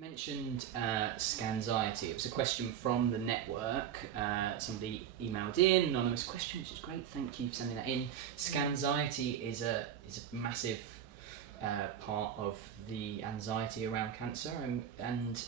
mentioned Scanxiety. It was a question from the network. Somebody emailed in, anonymous question, which is great. Thank you for sending that in. Scanxiety is a massive part of the anxiety around cancer, and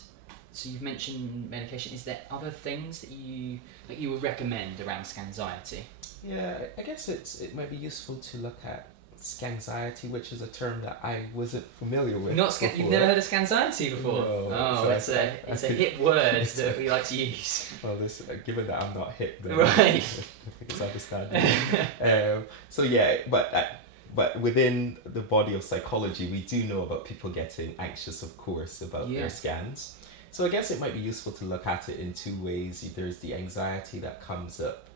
so you've mentioned medication. Is there other things that you would recommend around Scanxiety? Yeah, I guess it might be useful to look at Scanxiety, which is a term that I wasn't familiar with. You've never heard of Scanxiety before? No, oh, it's a hip word that we like to use. Well, given that I'm not hip, then right. I think it's understandable. So yeah, but within the body of psychology, we do know about people getting anxious, of course, about their scans. So I guess it might be useful to look at it in two ways. There's the anxiety that comes up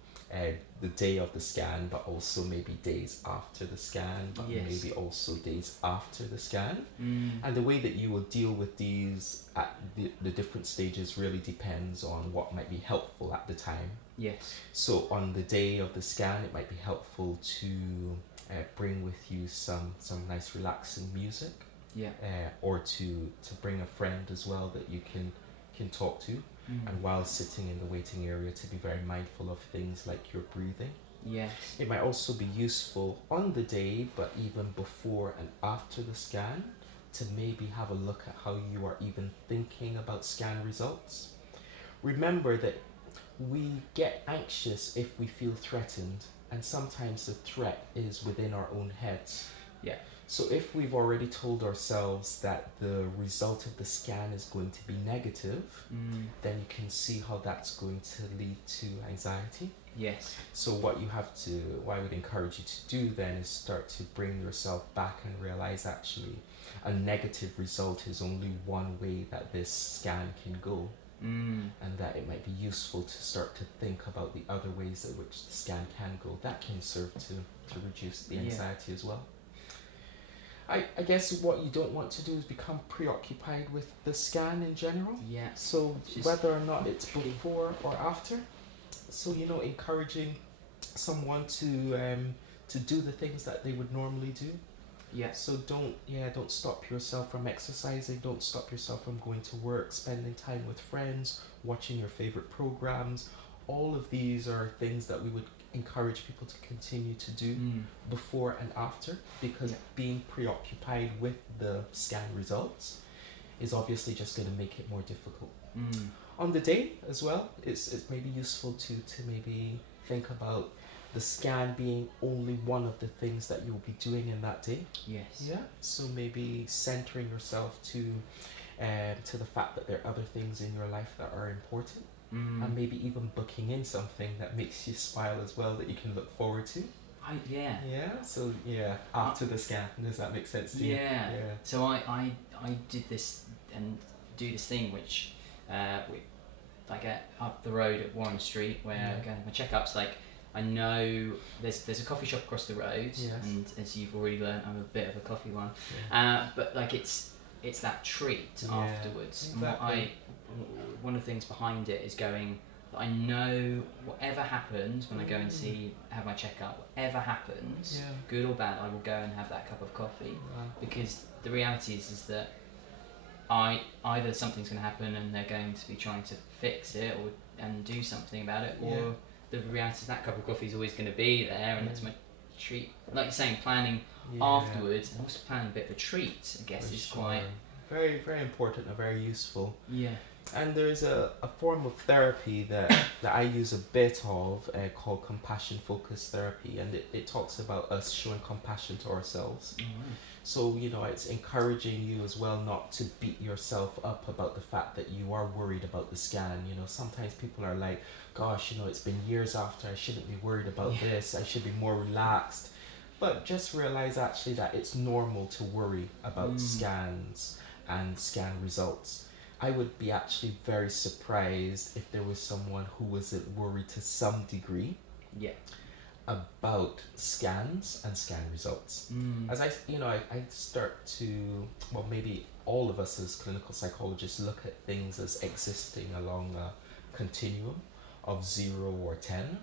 the day of the scan, but also maybe days after the scan, but maybe also days after the scan. And the way that you will deal with these at the different stages really depends on what might be helpful at the time. Yes. So on the day of the scan, it might be helpful to bring with you some nice relaxing music. Yeah. Or to bring a friend as well that you can talk to. And while sitting in the waiting area, to be very mindful of things like your breathing. Yes. It might also be useful on the day, but even before and after the scan, to maybe have a look at how you are even thinking about scan results. Remember that we get anxious if we feel threatened, and sometimes the threat is within our own heads. Yeah. So if we've already told ourselves that the result of the scan is going to be negative, then you can see how that's going to lead to anxiety. Yes. So what I would encourage you to do then is start to bring yourself back and realize actually a negative result is only one way that this scan can go. And that it might be useful to start to think about the other ways in which the scan can go. That can serve to reduce the anxiety as well. I guess what you don't want to do is become preoccupied with the scan in general. Yeah. So whether or not it's before or after. So, encouraging someone to do the things that they would normally do. Yeah. So don't stop yourself from exercising, don't stop yourself from going to work, spending time with friends, watching your favorite programs. All of these are things that we would encourage people to continue to do before and after, because being preoccupied with the scan results is obviously just going to make it more difficult. On the day as well, it's maybe useful to maybe think about the scan being only one of the things that you'll be doing in that day. Yes. Yeah. So maybe centering yourself to the fact that there are other things in your life that are important. And maybe even booking in something that makes you smile as well, that you can look forward to. Yeah. So after the scan, does that make sense to you? Yeah. So I did this and do this thing which I get up the road at Warren Street where I go my checkups. Like I know there's a coffee shop across the road, and as you've already learned, I'm a bit of a coffee one. But like it's that treat afterwards. Exactly. And one of the things behind it is going, I know whatever happens when I go and have my checkup, whatever happens, good or bad, I will go and have that cup of coffee. Because the reality is that either something's going to happen and they're going to be trying to fix it and do something about it, or the reality is that cup of coffee is always going to be there, and that's my treat. Like you're saying, planning afterwards, and also planning a bit of a treat, I guess, is quite very, very important and very useful. Yeah. And there's a form of therapy that I use a bit of called compassion focused therapy, and it talks about us showing compassion to ourselves. So it's encouraging you as well not to beat yourself up about the fact that you are worried about the scan. Sometimes people are like, gosh, it's been years after, I shouldn't be worried about this, I should be more relaxed. But just realize actually that it's normal to worry about scans and scan results. I would be actually very surprised if there was someone who wasn't worried to some degree about scans and scan results. As I start to, well, maybe all of us as clinical psychologists look at things as existing along a continuum of 0 or 10.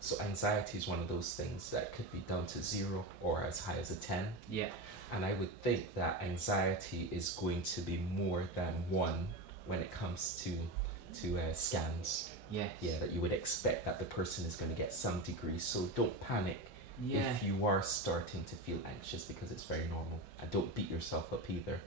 So anxiety is one of those things that could be down to 0 or as high as a 10. Yeah. And I would think that anxiety is going to be more than 1 when it comes to scans. Yes. Yeah, that you would expect that the person is going to get some degree. So don't panic if you are starting to feel anxious, because it's very normal. And don't beat yourself up either.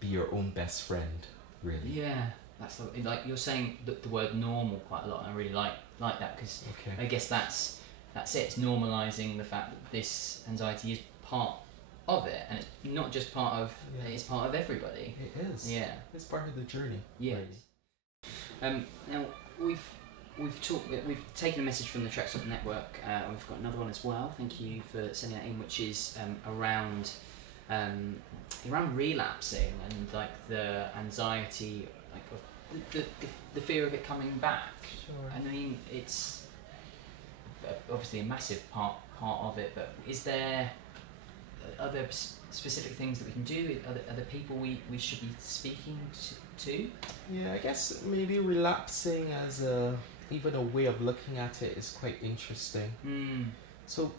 Be your own best friend, really. Yeah, that's like you're saying the word normal quite a lot, and I really like that, because I guess that's it. It's normalising the fact that this anxiety is part of it, and it's not just part of it's part of everybody. It is. Yeah, it's part of the journey. Yeah. Really. Now we've taken a message from the Trekstock network. We've got another one as well. Thank you for sending that in, which is around relapsing and like the anxiety, like the fear of it coming back. Sure. And I mean, it's obviously a massive part of it, but is there other specific things that we can do? Are there people we should be speaking to? Yeah, I guess maybe relapsing as even a way of looking at it is quite interesting. So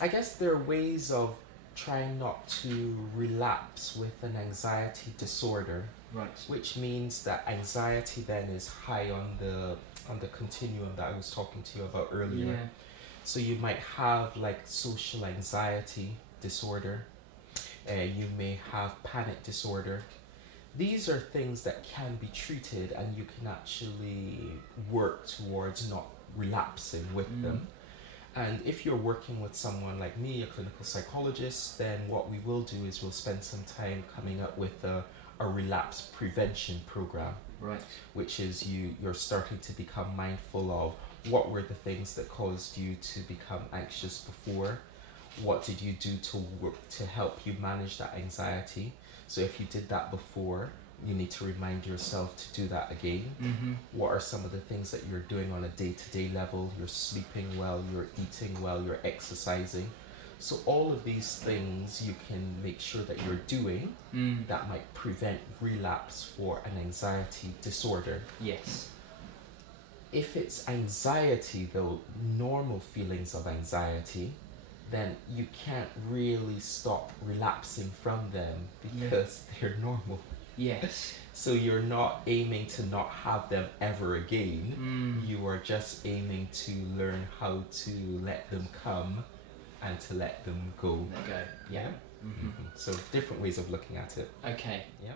I guess there are ways of trying not to relapse with an anxiety disorder, right? Which means that anxiety then is high on the continuum that I was talking to you about earlier. Yeah. So you might have like social anxiety disorder, you may have panic disorder. These are things that can be treated, and you can actually work towards not relapsing with them. And if you're working with someone like me, a clinical psychologist, then what we will do is we'll spend some time coming up with a relapse prevention program. Right. Which is you're starting to become mindful of what were the things that caused you to become anxious before. What did you do to work to help you manage that anxiety? So if you did that before, you need to remind yourself to do that again. What are some of the things that you're doing on a day-to-day level? You're sleeping well, you're eating well, you're exercising. So all of these things you can make sure that you're doing that might prevent relapse for an anxiety disorder. Yes. If it's anxiety though, normal feelings of anxiety, then you can't really stop relapsing from them because they're normal. Yes. So you're not aiming to not have them ever again. You are just aiming to learn how to let them come and to let them go. Let go. Yeah. So different ways of looking at it. Okay. Yeah.